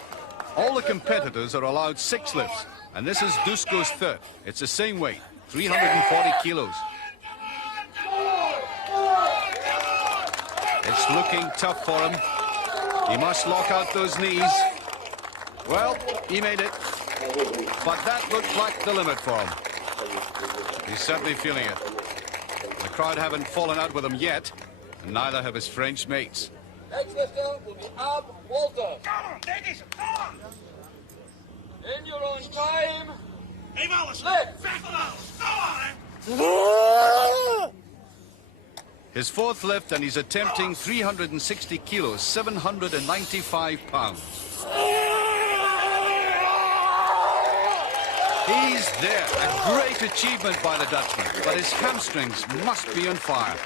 All the competitors are allowed 6 lifts, and this is Dusko's third. It's the same weight, 340 kilos. It's looking tough for him. He must lock out those knees. Well, he made it, but that looked like the limit for him. He's certainly feeling it. The crowd haven't fallen out with him yet, and neither have his French mates. Next lifter will be Wolders. Come on, ladies, come on! In your own time, lift! Go on! His fourth lift, and he's attempting 360 kilos, 795 pounds. He's there, a great achievement by the Dutchman, but his hamstrings must be on fire.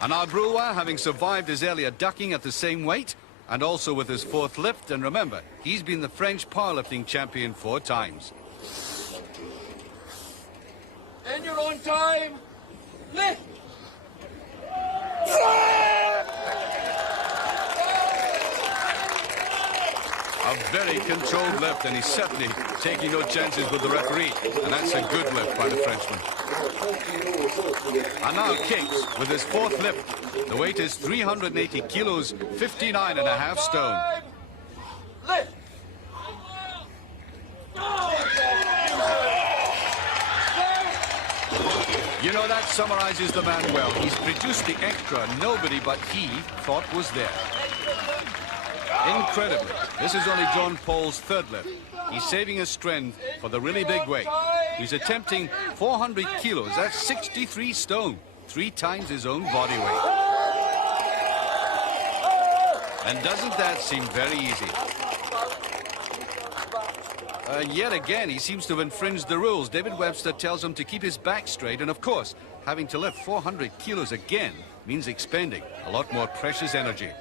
And now Brulois, having survived his earlier ducking at the same weight, and also with his fourth lift, and remember, he's been the French powerlifting champion 4 times. In your own time, lift! A very controlled lift, and he's certainly taking no chances with the referee, and that's a good lift by the Frenchman. And now Capes with his fourth lift. The weight is 380 kilos, 59.5 stone. Lift! You know, that summarizes the man well. He's produced the extra nobody but he thought was there. Incredibly, this is only Jón Páll's third lift. He's saving his strength for the really big weight. He's attempting 400 kilos, that's 63 stone, 3 times his own body weight. And doesn't that seem very easy? Yet again, he seems to have infringed the rules. David Webster tells him to keep his back straight, and of course, having to lift 400 kilos again means expending a lot more precious energy.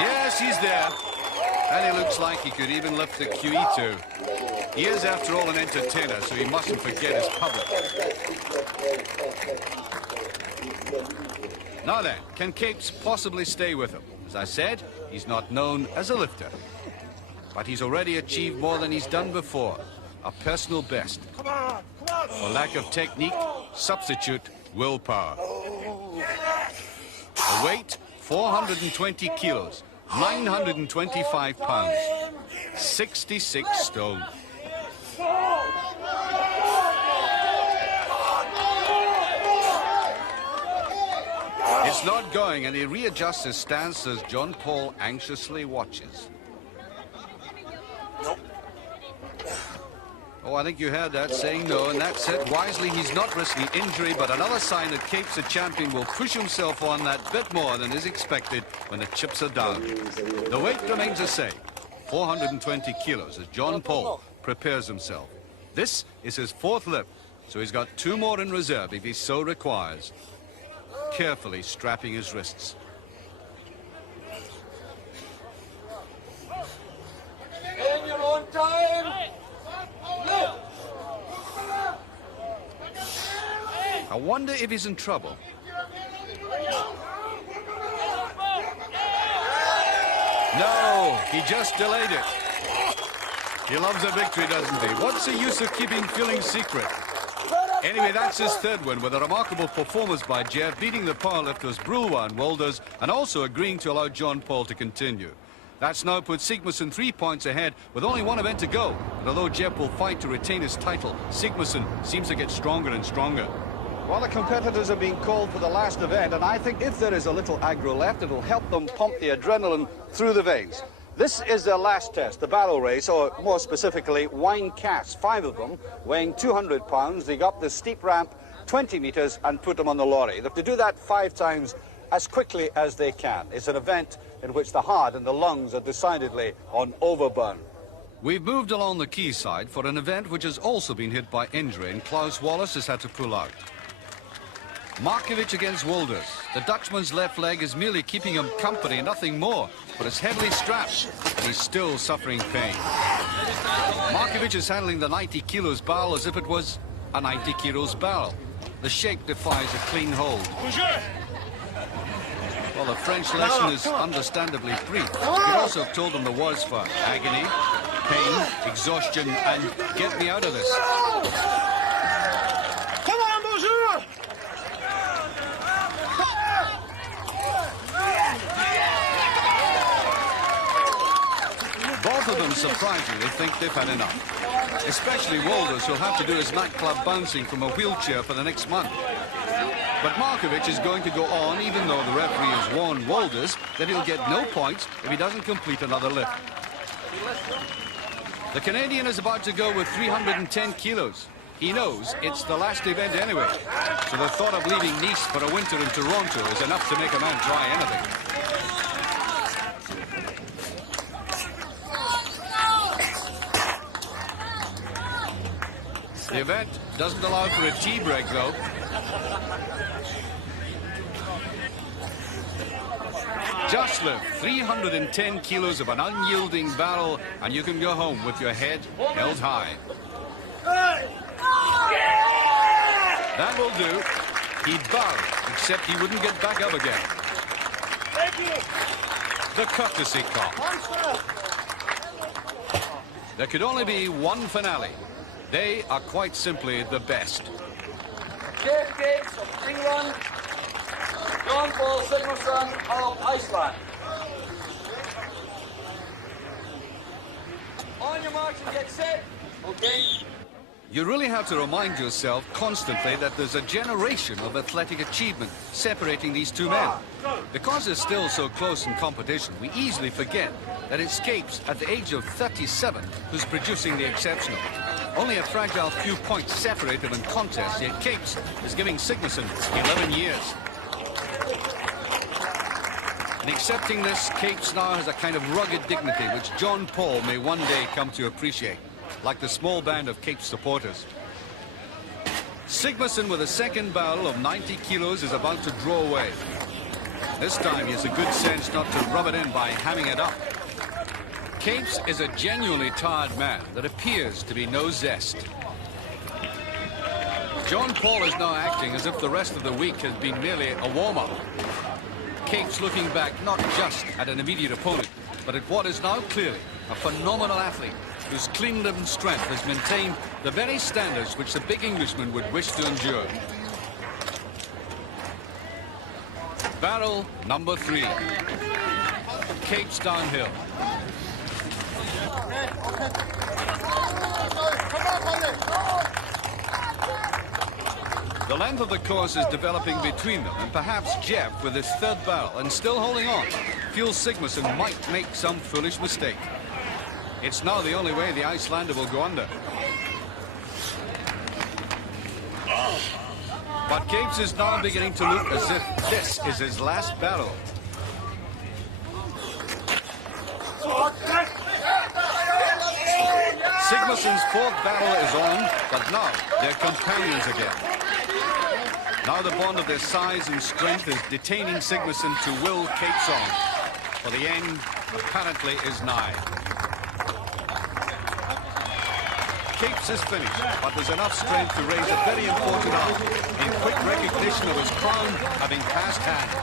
Yes, he's there. And he looks like he could even lift the QE too. He is, after all, an entertainer, so he mustn't forget his public. Now then, can Capes possibly stay with him? As I said, he's not known as a lifter. But he's already achieved more than he's done before. A personal best. For lack of technique, substitute willpower. The weight, 420 kilos, 925 pounds, 66 stone. It's not going, and he readjusts his stance as Jón Páll anxiously watches. Oh, I think you heard that, saying no, and that's it. Wisely, he's not risking injury, but another sign that Capes, the champion, will push himself on that bit more than is expected when the chips are down. The weight remains the same, 420 kilos, as Jón Páll prepares himself. This is his fourth lift, so he's got 2 more in reserve if he so requires. Carefully strapping his wrists. In your own time, lift! I wonder if he's in trouble. No, he just delayed it. He loves a victory, doesn't he? What's the use of keeping feelings secret? Anyway, that's his third win with a remarkable performance by Geoff, beating the powerlifters Brulois and Wolders and also agreeing to allow Jon Pall to continue. That's now put Sigmarsson 3 points ahead with only one event to go. And although Geoff will fight to retain his title, Sigmarsson seems to get stronger and stronger. Well, the competitors are being called for the last event, and I think if there is a little aggro left, it'll help them pump the adrenaline through the veins. This is their last test, the barrel race, or more specifically, wine casks, 5 of them, weighing 200 pounds. They go up the steep ramp, 20 metres, and put them on the lorry. They have to do that 5 times as quickly as they can. It's an event in which the heart and the lungs are decidedly on overburn. We've moved along the quayside for an event which has also been hit by injury, and Klaus Wallas has had to pull out. Markovic against Wolders. The Dutchman's left leg is merely keeping him company, nothing more, but it's heavily strapped. He's still suffering pain. Markovic is handling the 90 kilos barrel as if it was a 90 kilos barrel. The shape defies a clean hold. Well, the French lesson is understandably brief. You'd also have told them the words for agony, pain, exhaustion, and get me out of this. Come on, bonjour! Both of them, surprisingly, think they've had enough. Especially Wolders, who'll have to do his nightclub bouncing from a wheelchair for the next month. But Markovic is going to go on, even though the referee has warned Wolders that he'll get no points if he doesn't complete another lift. The Canadian is about to go with 310 kilos. He knows it's the last event anyway, so the thought of leaving Nice for a winter in Toronto is enough to make a man try anything. The event doesn't allow for a tea break, though. Just lift 310 kilos of an unyielding barrel, and you can go home with your head held high. That will do. He bowed, except he wouldn't get back up again. The courtesy cop. There could only be one finale. They are quite simply the best. Geoff Capes of England, Jon Pall Sigmarsson of Iceland. On your marks and get set. Okay. You really have to remind yourself constantly that there's a generation of athletic achievement separating these two men. Because they're still so close in competition, we easily forget that it's Capes at the age of 37 who's producing the exceptional. Only a fragile few points separate them in contest, yet Capes is giving Sigmarsson 11 years. In accepting this, Capes now has a kind of rugged dignity which Jon Pall may one day come to appreciate, like the small band of Capes supporters. Sigmarsson with a second barrel of 90 kilos is about to draw away. This time he has a good sense not to rub it in by hamming it up. Capes is a genuinely tired man that appears to be no zest. Jon Pall is now acting as if the rest of the week has been merely a warm-up. Capes looking back not just at an immediate opponent, but at what is now clearly a phenomenal athlete whose clean lived strength has maintained the very standards which the big Englishman would wish to endure. Barrel number 3. Capes downhill. The length of the course is developing between them, and perhaps Geoff, with his third barrel and still holding on, feels Sigmarsson might make some foolish mistake. It's now the only way the Icelander will go under. But Capes is now beginning to look as if this is his last barrel. Sigmarsson's fourth barrel is on, but now they're companions again. Now the bond of their size and strength is detaining Sigmarsson to will Capes on, for the end apparently is nigh. Capes is finished, but there's enough strength to raise a very important arm in quick recognition of his crown having passed hands.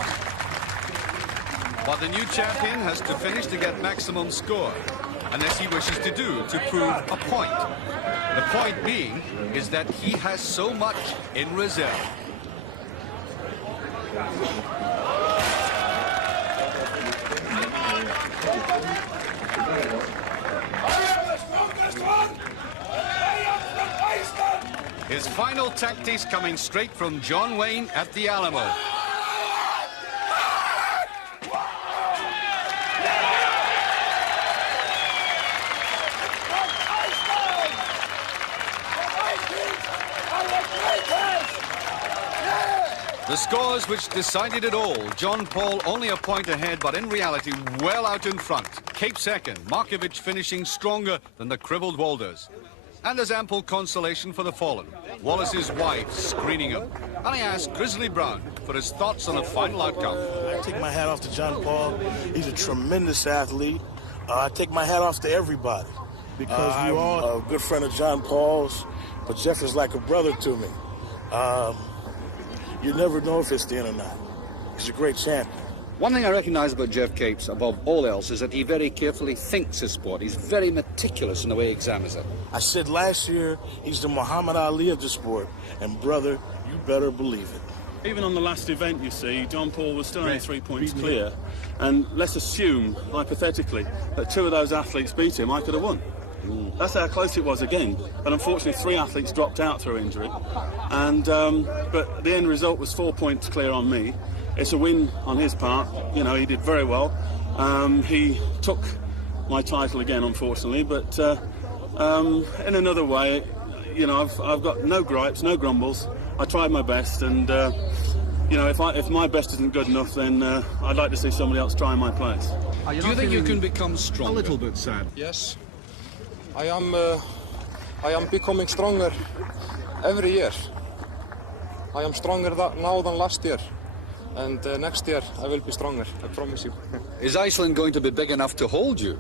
But the new champion has to finish to get maximum score. unless he wishes to prove a point. The point being is that he has so much in reserve. His final tactics coming straight from John Wayne at the Alamo. The scores which decided it all. Jón Páll only a point ahead, but in reality well out in front. Capes second, Markovic finishing stronger than the crippled Wolders. And there's ample consolation for the fallen. Wallas's wife screening him. And I asked Grizzly Brown for his thoughts on the final outcome. I take my hat off to Jón Páll. He's a tremendous athlete. I take my hat off to everybody. Because I'm a good friend of Jón Páll's, but Jeff is like a brother to me. You never know if it's the end or not. He's a great champion. One thing I recognise about Geoff Capes, above all else, is that he very carefully thinks his sport. He's very meticulous in the way he examines it. I said last year, he's the Muhammad Ali of the sport. And, brother, you better believe it. Even on the last event, you see, Jón Páll was still only 3 points clear. And let's assume, hypothetically, that 2 of those athletes beat him, I could have won. That's how close it was again. But unfortunately, 3 athletes dropped out through injury. And but the end result was 4 points clear on me. It's a win on his part. You know, he did very well. He took my title again, unfortunately. But in another way, you know, I've got no gripes, no grumbles. I tried my best, and you know, if my best isn't good enough, then I'd like to see somebody else try my place. Do you think you can become stronger? A little bit sad. Yes. I am becoming stronger every year. I am stronger now than last year. And next year I will be stronger, I promise you. Is Iceland going to be big enough to hold you?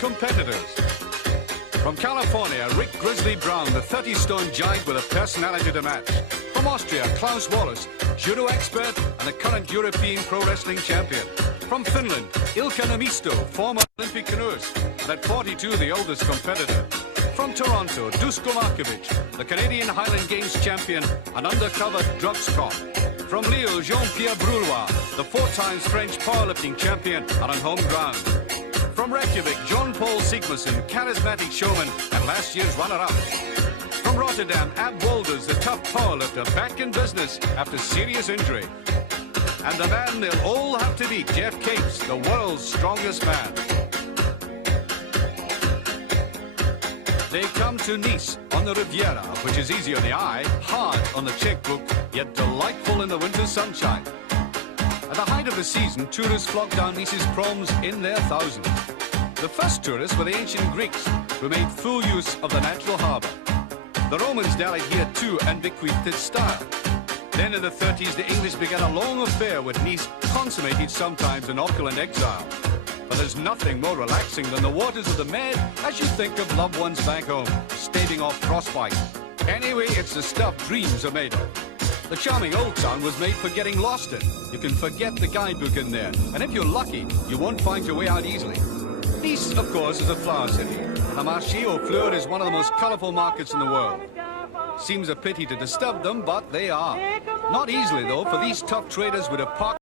Competitors. From California, Rick Grizzly Brown, the 30-stone giant with a personality to match. From Austria, Klaus Wallas, judo expert and the current European pro wrestling champion. From Finland, Ilkka Nummisto, former Olympic canoeist, and at 42 the oldest competitor. From Toronto, Dusko Markovic, the Canadian Highland Games champion and undercover drugs cop. From Lille, Jean-Pierre Brulois, the 4 times French powerlifting champion and on home ground. From Reykjavik, Jon Pall Sigmarsson, charismatic showman and last year's runner-up. From Rotterdam, Wolders, the tough powerlifter, back in business after serious injury. And the man they'll all have to beat, Geoff Capes, the world's strongest man. They come to Nice on the Riviera, which is easy on the eye, hard on the checkbook, yet delightful in the winter sunshine. At the height of the season, tourists flock down Nice's proms in their thousands. The first tourists were the ancient Greeks, who made full use of the natural harbour. The Romans dallied here too and bequeathed its style. Then in the 30s, the English began a long affair with Nice, consummated sometimes in opulent exile. But there's nothing more relaxing than the waters of the Med as you think of loved ones back home, staving off frostbite. Anyway, it's the stuff dreams are made of. The charming old town was made for getting lost in. You can forget the guidebook in there, and if you're lucky, you won't find your way out easily. Nice, of course, is a flower city. The Marché aux Fleurs is one of the most colourful markets in the world. Seems a pity to disturb them, but they are. Not easily, though, for these tough traders would have parked